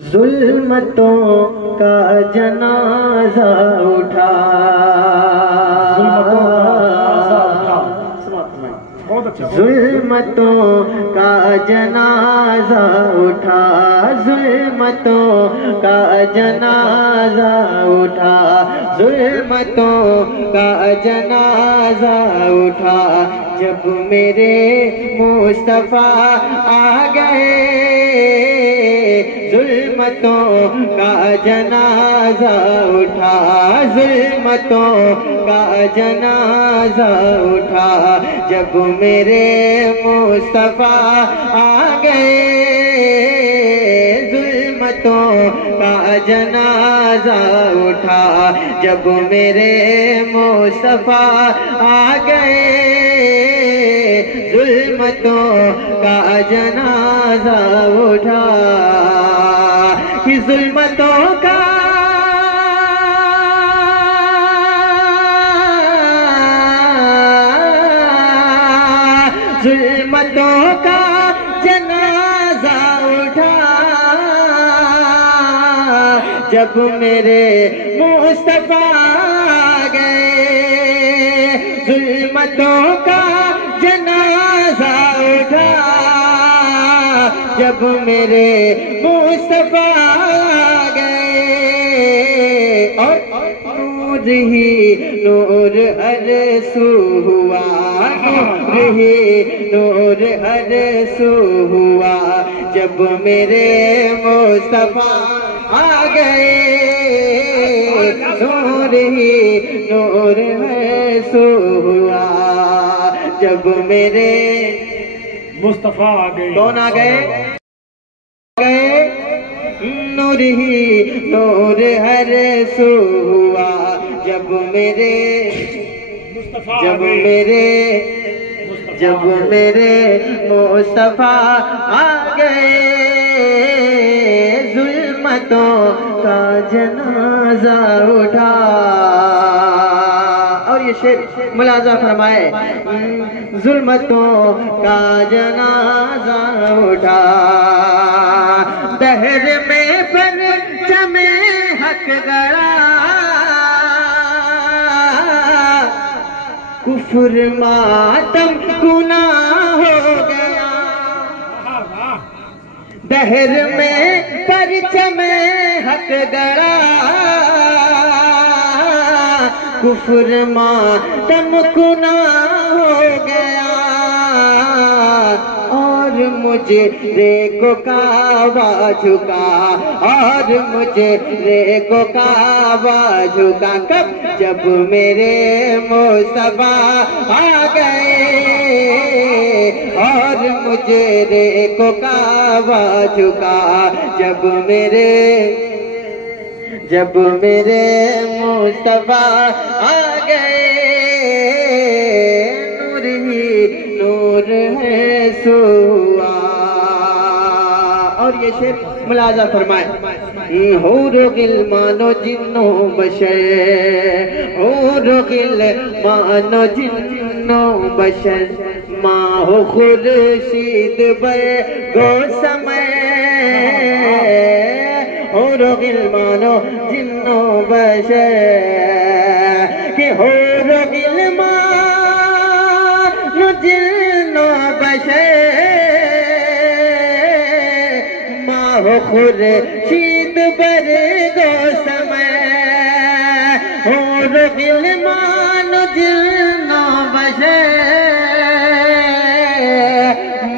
ظلمتوں کا جنازہ اٹھا، ظلمتوں کا جنازہ اٹھا، ظلمتوں کا جنازہ اٹھا، ظلمتوں کا جنازہ اٹھا، جب میرے مصطفیٰ آ گئے، ظلمتوں کا جنازہ اٹھا، ظلمتوں کا جنازہ اٹھا، جب میرے مصطفیٰ آ گئے، ظلمتوں کا جنازہ اٹھا، جب میرے مصطفیٰ آ گئے، ظلمتوں کا جنازہ اٹھا، کہ ظلمتوں کا ظلمتوں کا جنازہ اٹھا، جب میرے مصطفیٰ آ گئے، ظلمتوں کا جنازہ اٹھا، جب میرے مصطفیٰ آ گئے، اور نور ہی نور ہر سو ہوا، نور ہی نور ہر سو ہوا، جب میرے مصطفیٰ آ گئے، نور ہی نور ہر سو ہوا، جب میرے مصطفیٰ آ گئے۔ کون آ گئے؟ نور ہی نور ہر سو ہوا، جب میرے مصطفیٰ آ گئے، ظلمتوں کا جنازہ اٹھا، اور یہ شعر ملاحظہ فرمائے، ظلمتوں کا جنازہ اٹھا، دہر میں پرچم حق گڑا، کفر ماتم گناہ ہو گیا، دہر میں پرچم حق گڑا، کفر ماتم گناہ ہو گیا، اور مجرے کو کعبہ جھکا، اور مجرے کو کعبہ جھکا، کب جب میرے مصطفیٰ آ گئے، اور مجرے کو کعبہ جھکا، جب میرے مصطفیٰ آ گئے، نور ہی نور ہے سو ہوا، اور یہ شعر ملاحظہ فرمائے، حور و غلمان و جن و بشر، حور و غلمان و جن و بشر، ماہ و خورشید برق و سمے، حور و غلمان و جن و بشر، کہ حور و غلمان و جن و بشر، ماہ و خورشید برق و سمے، حور و غلمان و جن و بشر،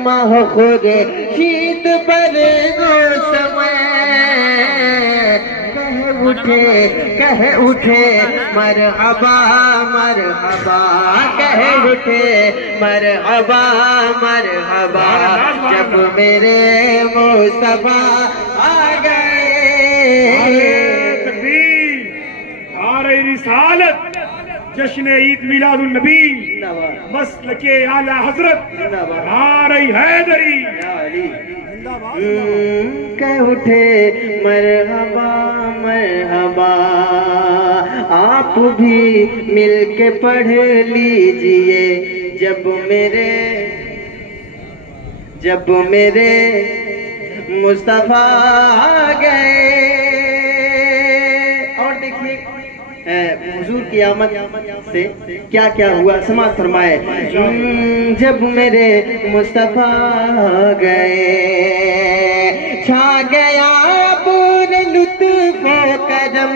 ماہ و خورشید برق و سمے، کہہ اٹھے مرحبا مرحبا، کہہ اٹھے مرحبا مرحبا، جب میرے مصطفیٰ آ گئے، نعرہ رسالت، جشن عید میلاد النبی، مسلک اعلی حضرت، نعرہ حیدری، کہہ اٹھے مرحبا مرحبا، آپ بھی مل کے پڑھ لیجئے، جب میرے مصطفیٰ آ گئے، حضور کی آمد سے کیا کیا ہوا سماعت فرمائے. جب میرے مصطفیٰ گئے چھا گیا پور لطف و کرم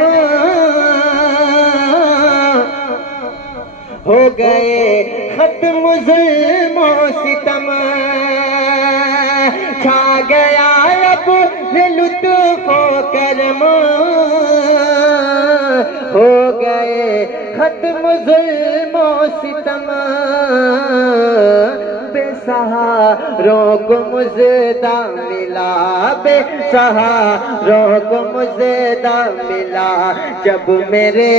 ہو گئے ختم ظلم و ستم چھا گیا اب لطف و کرم ہو گئے ختم ظلم و ستم بے سہاروں کو مژدہ ملا بے سہاروں کو مژدہ ملا جب میرے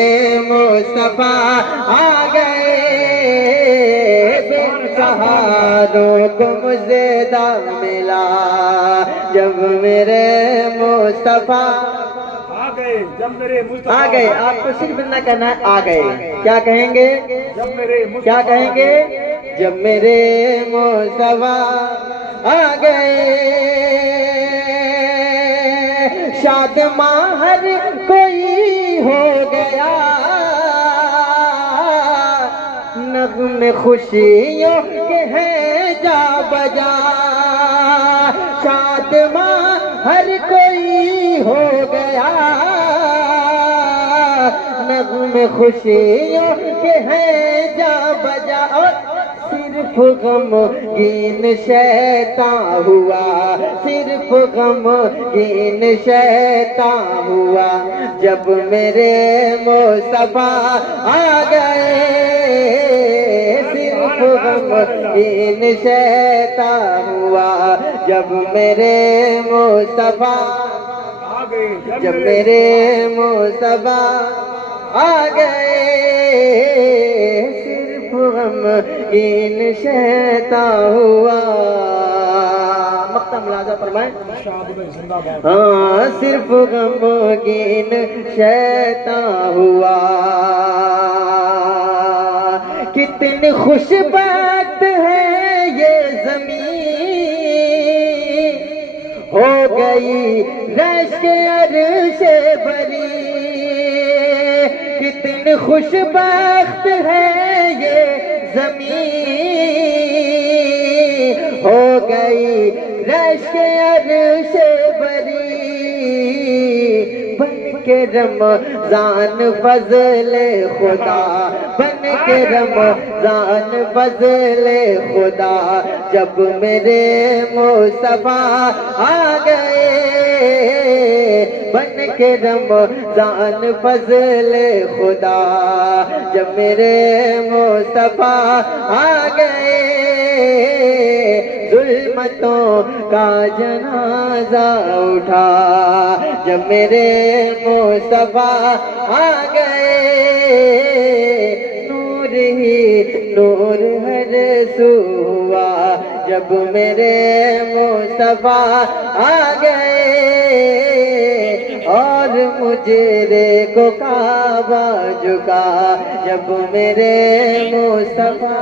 مصطفیٰ آ گئے بے سہاروں کو مژدہ ملا جب میرے مصطفیٰ آ گئے. آپ کو صرف اتنا کرنا ہے آ گئے. کیا کہیں گے؟ کیا کہیں گے؟ جب میرے مصطفیٰ آ گئے شاد ماہر کوئی ہو گیا نغم خوشیوں کے ہیں جا بجا شاد ماہر کوئی ہو گیا نغم خوشیوں کے ہیں جا بجا اور صرف غمگین شیطان ہوا صرف غمگین شیطان ہوا جب میرے مصطفیٰ آ گئے صرف غمگین شیطان ہوا جب میرے مصطفیٰ جب میرے مصطفیٰ آ گئے صرف غمگین شیطان ہوا. مقطع ملاحظہ فرمائیں. ہاں صرف غمگین شیطان ہوا کتنی خوش بات ہے یہ زمین ہو گئی رش کے عرش بری کتنی خوش بخت ہے یہ زمین ہو گئی رش کے عرش بری بن کے رمضان فضل خدا بن کے رمضان فضل خدا جب میرے مصطفیٰ آ گئے بن کے رمضان فضل خدا جب میرے مصطفیٰ آ گئے ظلمتوں کا جنازہ اٹھا جب میرے مصطفیٰ آ گئے نور ہی نور ہر سو ہوا جب میرے مصطفیٰ آ گئے اور مجرے کو کعبہ جھکا جب میرے مصطفیٰ.